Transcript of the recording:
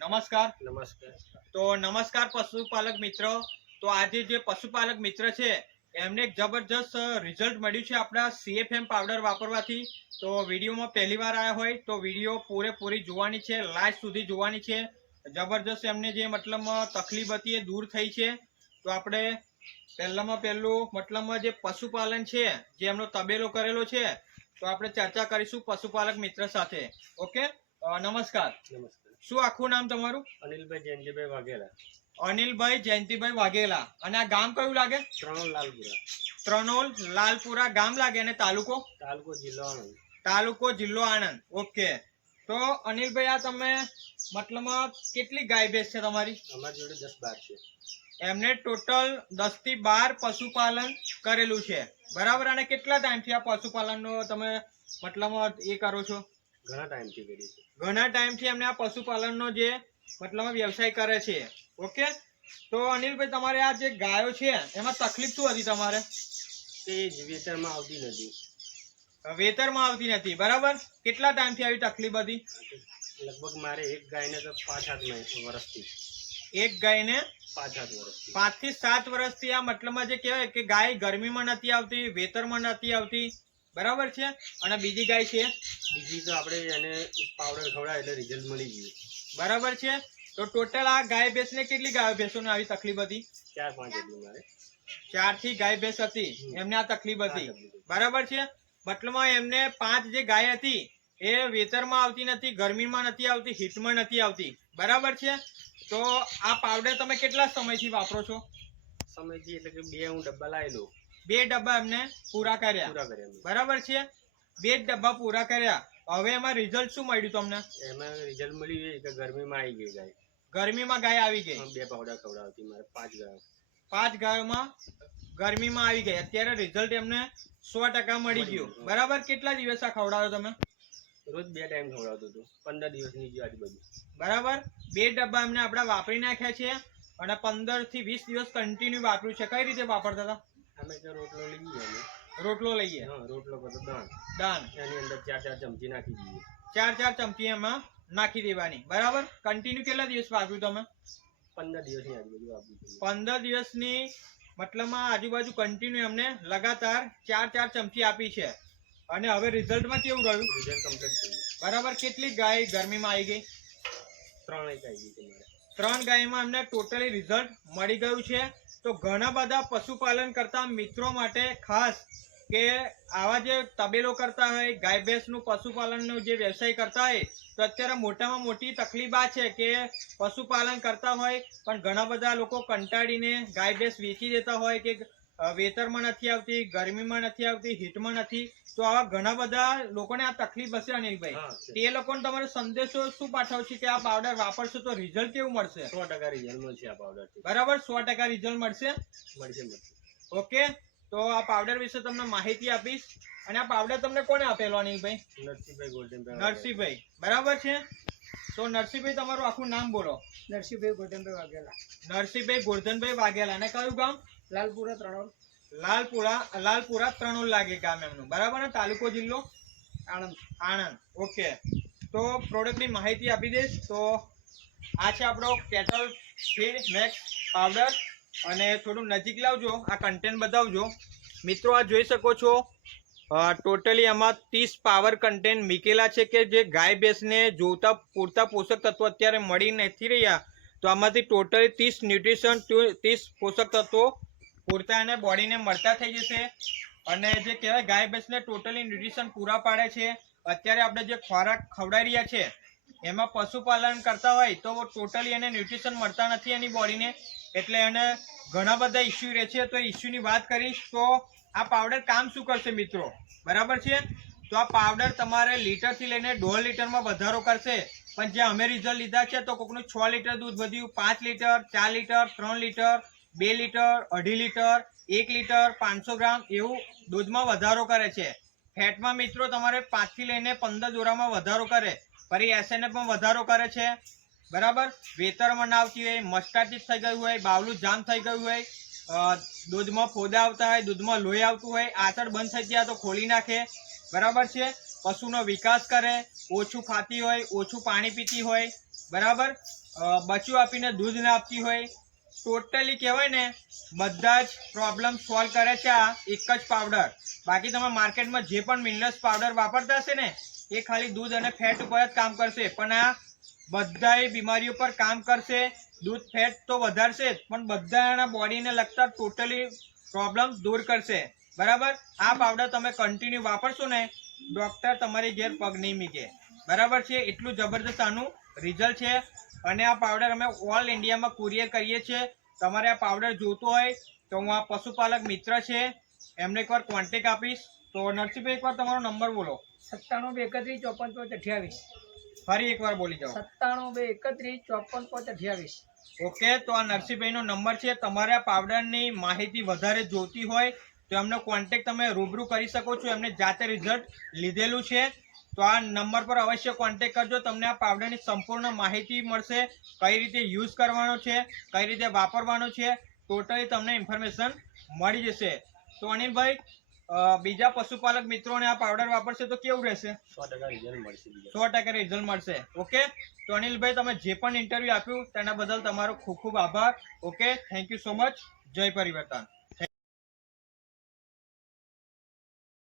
નમસ્કાર. નમસ્કાર. તો નમસ્કાર પશુપાલક મિત્રો. તો આજે જે પશુપાલક મિત્ર છે એમને એક જબરજસ્ત રિઝલ્ટ મળ્યું છે આપણા સીએફએમ પાવડર વાપરવાથી. તો વિડીયોમાં પહેલી વાર આવ્યા હોય તો વીડિયો પૂરેપૂરી જોવાની છે લાસ્ટ સુધી જોવાની છે. જબરજસ્ત એમને જે મતલબ તકલીફ હતી એ દૂર થઈ છે. તો આપણે પહેલામાં પહેલું મતલબમાં જે પશુપાલન છે જે એમનો તબેલો કરેલો છે તો આપણે ચર્ચા કરીશું પશુપાલક મિત્ર સાથે. ઓકે? નમસ્કાર. નમસ્કાર. શું આખું નામ તમારું? અનિલભાઈ જયંતિભાઈ વાઘેલા. અનિલભાઈ જયંતિભાઈ વાઘેલા. અને આ ગામ કયું લાગે? ત્રણોલ લાલપુરા. ત્રણોલ લાલપુરા ગામ લાગે અને તાલુકો? તાલુકો જિલ્લો આણંદ. તાલુકો જિલ્લો આણંદ. ઓકે તો અનિલભાઈ આ તમે મતલબ કેટલી ગાય ભેંસ છે તમારી? અમારી જોડે દસ બાર છે. એમને ટોટલ દસથી બાર પશુપાલન કરેલું છે. બરાબર? અને કેટલા ટાઈમથી આ પશુપાલનનો તમે મતલબ એ કરો છો? ઘણા ટાઈમથી કરી છે. ઘણા ટાઈમથી એમને આ પશુપાલનનો જે મતલબ વ્યવસાય કરે છે. ઓકે તો અનિલભાઈ તમારે આ જે ગાયો છે એમાં તકલીફ શું હતી તમારે? તે જ વેતરમાં આવતી નથી. વેતરમાં આવતી નથી. બરાબર? કેટલા ટાઈમથી આવી તકલીફ હતી? લગભગ મારે એક ગાયને તો પાંચ આઠ વર્ષથી. એક ગાયને પાંચ આઠ વર્ષથી. પાંચથી સાત વર્ષથી આ મતલબમાં જે કહેવાય કે ગાય ગરમીમાં નથી આવતી વેતરમાં નથી આવતી બરાબર છે? અને બીજી ગાય છે? બીજી તો આપણે એને પાવડર ખવડાવે એટલે રિઝલ્ટ મળી ગયું. બરાબર છે? તો ટોટલ આ ગાય ભેંસને કેટલી ગાય ભેંસોને આવી તકલીફ હતી? ચાર પાંચ એટલું મારે. ચારથી ગાય ભેંસ હતી. એમને આ તકલીફ હતી. બરાબર છે? મતલબમાં એમને પાંચ જે ગાય હતી એ વેતરમાં આવતી નથી ગરમીમાં નથી આવતી હીટમાં નથી આવતી. બરાબર છે? તો આ પાવડર તમે કેટલા સમયથી વાપરો છો? સમયથી એટલે કે બે હું ડબ્બા લાવી લઉં બે ડબ્બા એમને પૂરા કર્યા. બરાબર છે? બે ડબ્બા પૂરા કર્યા. હવે એમાં રિઝલ્ટ શું મળ્યું તમને? એમાં રિઝલ્ટ મળ્યું કે ગરમીમાં આવી ગઈ ગાય. ગરમીમાં ગાય આવી ગઈ? બે પાવડા ખવડાવતી મારે પાંચ ગાયો. પાંચ ગાયોમાં ગરમીમાં આવી ગઈ. અત્યારે રિઝલ્ટ એમને સો ટકા મળી ગયું. ગયું. બરાબર? કેટલા દિવસ આ ખવડાવ્યો તમે? રોજ બે ટાઈમ ખવડાવતો હતો. પંદર દિવસની જે આજુબાજુ બરાબર? બે ડબ્બા એમને આપણે વાપરી નાખ્યા છે અને પંદરથી વીસ દિવસ કન્ટિન્યુ વાપર્યું છે. કઈ રીતે વાપરતા હતા? અમે તો રોટલો લઈએ રોટલો લઈએ? હા રોટલો બધો દાન દાન એની અંદર ચાર ચાર ચમચી નાખી દઈએ. ચાર ચાર ચમચી એમાં નાખી દેવાની. બરાબર? કન્ટિન્યુ કેટલા દિવસ વાપર્યું તમે? પંદર દિવસની આજુબાજુ દઈએ પંદર દિવસની મતલબમાં આજુબાજુ કન્ટિન્યુ એમને લગાતાર ચાર ચાર ચમચી આપી છે. અને હવે રિઝલ્ટમાં કેવું રહ્યું? રિઝલ્ટ કમ્પ્લીટ થયું ગયું. બરાબર? કેટલી ગાય ગરમીમાં આવી ગઈ? ત્રણ એક આવી ગઈ ત્રણ ગાયમાં અમને ટોટલી રિઝલ્ટ મળી ગયું છે. તો ઘણા બધા પશુપાલન કરતા મિત્રો માટે ખાસ કે આવા જે તબેલો કરતા હોય, ગાય ભેંસનું પશુપાલનનો જે વ્યવસાય કરતા હોય, તો અત્યારે મોટામાં મોટી તકલીફ આ છે કે પશુપાલન કરતા હોય, પણ ઘણા બધા લોકો કંટાળીને ગાય ભેંસ વેચી દેતા હોય કે વેતરમાં નથી આવતી ગરમીમાં નથી આવતી હીટમાં નથી. તો આવા ઘણા બધા લોકોને આ તકલીફ હશે અનિલભાઈ. તે લોકોને તમારો સંદેશો શું પાઠવશે કે આ પાવડર વાપરશો તો રિઝલ્ટ કેવું મળશે? સો ટકા રિઝલ્ટ મળશે આ પાવડર બરાબર? સો ટકા રિઝલ્ટ મળશે? મળશે મળશે. ઓકે? તો આ પાવડર વિશે તમને માહિતી આપીશ. અને આ પાવડર તમને કોને આપેલો અનિલભાઈ? નરસિંહભાઈ ગોલ્ડન નરસિંહભાઈ. બરાબર છે? તો નરસિંહભાઈ તમારું આખું નામ બોલો. નરસિંહભાઈ ગોર્ધનભાઈ વાઘેલા. નરસિંહભાઈ ગોર્ધનભાઈ વાઘેલા. અને કયું ગામ? લાલપુરા ત્રણોલ. લાલપુરા લાલપુરા ત્રણોલ લાગે ગામ એમનું. બરાબર ને? તાલુકો જિલ્લો? આણંદ. આણંદ. ઓકે તો પ્રોડક્ટની માહિતી આપી દઈશ. તો આ છે આપણો કેટલ ફીડ મેક્સ પાવડર અને થોડું નજીક લાવજો. આ કન્ટેન્ટ બતાવજો. મિત્રો આ જોઈ શકો છો. ટોટલી આમાં ત્રીસ પાવર કન્ટેન્ટ મૂકેલા છે કે જે ગાય ભેંસને જોતા પૂરતા પોષક તત્વો અત્યારે મળી નથી રહ્યા. તો આમાંથી ટોટલી ત્રીસ ન્યુટ્રિશન ત્રીસ પોષક તત્વો પૂરતા એને બોડીને મળતા થઈ જશે. અને જે કહેવાય ગાય ભેંસને ટોટલી ન્યુટ્રિશન પૂરા પાડે છે. અત્યારે આપણે જે ખોરાક ખવડાવી રહ્યા છે એમાં પશુપાલન કરતા હોય તો ટોટલી એને ન્યુટ્રિશન મળતા નથી એની બોડીને. એટલે એને ઘણા બધા ઇસ્યુ રહે છે. તો ઇસ્યુની વાત કરીશ તો આ પાવડર કામ શું કરશે મિત્રો? બરાબર છે? તો આ પાવડર તમારે લીટરથી લઈને દોઢ લીટરમાં વધારો કરશે. પણ જે અમે રિઝલ્ટ લીધા છે તો કોકનું છ લીટર દૂધ વધ્યું, પાંચ લીટર, ચાર લીટર, ત્રણ લીટર બે લીટર, અઢી લીટર, એક લીટર, પાંચસો ગ્રામ એવું દૂધમાં વધારો કરે છે. ફેટમાં મિત્રો તમારે પાંચથી લઈને પંદર દોરામાં વધારો કરે. ફરી એસએનએફ પણ વધારો કરે છે. બરાબર? વેતરમાં ના આવતી હોય, મસ્ટાટીસ થઈ ગયું હોય, બાવલું જામ થઈ ગયું હોય દૂધમાં ફોદા આવતા હોય, દૂધમાં લોહી આવતું હોય, આંચળ બંધ થઈ ગયા તો ખોલી નાખે. બરાબર છે? પશુનો વિકાસ કરે, ઓછું ખાતી હોય, ઓછું પાણી પીતી હોય. બરાબર? બચ્યું આપીને દૂધ ના આપતી હોય ટોટલી કહેવાય ને, બધા જ પ્રોબ્લેમ સોલ્વ કરે છે આ એક જ પાવડર બાકી તમે માર્કેટમાં જે પણ મિનરલ્સ પાવડર વાપરતા હશે ને, એ ખાલી દૂધ અને ફેટ ઉપર જ કામ કરશે. પણ આ બધાય બીમારીઓ પર કામ કરશે. દૂધ ફેટ તો વધારશે જ, પણ બધાના બોડીને લગતા ટોટલી પ્રોબ્લેમ દૂર કરશે. બરાબર? આ પાવડર તમે કન્ટિન્યુ વાપરશો ને ડોક્ટર તમારી ઘેર પગ નહીં મીકે બરાબર છે? એટલું જબરદસ્ત આનું રિઝલ્ટ છે. અને આ પાવડર અમે ઓલ ઇન્ડિયામાં કુરિયર કરીએ છીએ. તમારે આ પાવડર જોતો હોય તો હું આ પશુપાલક મિત્ર છે એમને એકવાર કોન્ટેક આપીશ. તો નરસિંહભાઈ એકવાર તમારો નંબર બોલો. સત્તાણું બે એકત્રીસ ચોપન પાંચ અઠ્યાવીસ. ફરી એકવાર બોલી જાઓ. સત્તાણું બે એકત્રીસ ચોપન પાંચ અઠ્યાવીસ. ઓકે તો આ નરસિંહભાઈનો નંબર છે. તમારે આ પાવડરની માહિતી વધારે જોતી હોય તો એમનો કોન્ટેક તમે રૂબરૂ કરી શકો છો. એમને જાતે રિઝલ્ટ લીધેલું છે. તો આ નંબર પર અવશ્ય કોન્ટેક કરજો. તમને આ પાવડરની સંપૂર્ણ માહિતી મળશે. કઈ રીતે યુઝ કરવાનો છે કઈ રીતે વાપરવાનો છે ટોટલી તમને ઇન્ફોર્મેશન મળી જશે. તો અનિલભાઈ બીજા પશુપાલક મિત્રોને આ પાવડર વાપરશે તો કેવું રહેશે? સો ટકા રિઝલ્ટ મળશે સો ટકા રિઝલ્ટ મળશે. ઓકે તો અનિલભાઈ તમે જે પણ ઇન્ટરવ્યુ આપ્યું તેના બદલ તમારો ખૂબ ખૂબ આભાર. Okay thank you so much જય પરિવર્તન.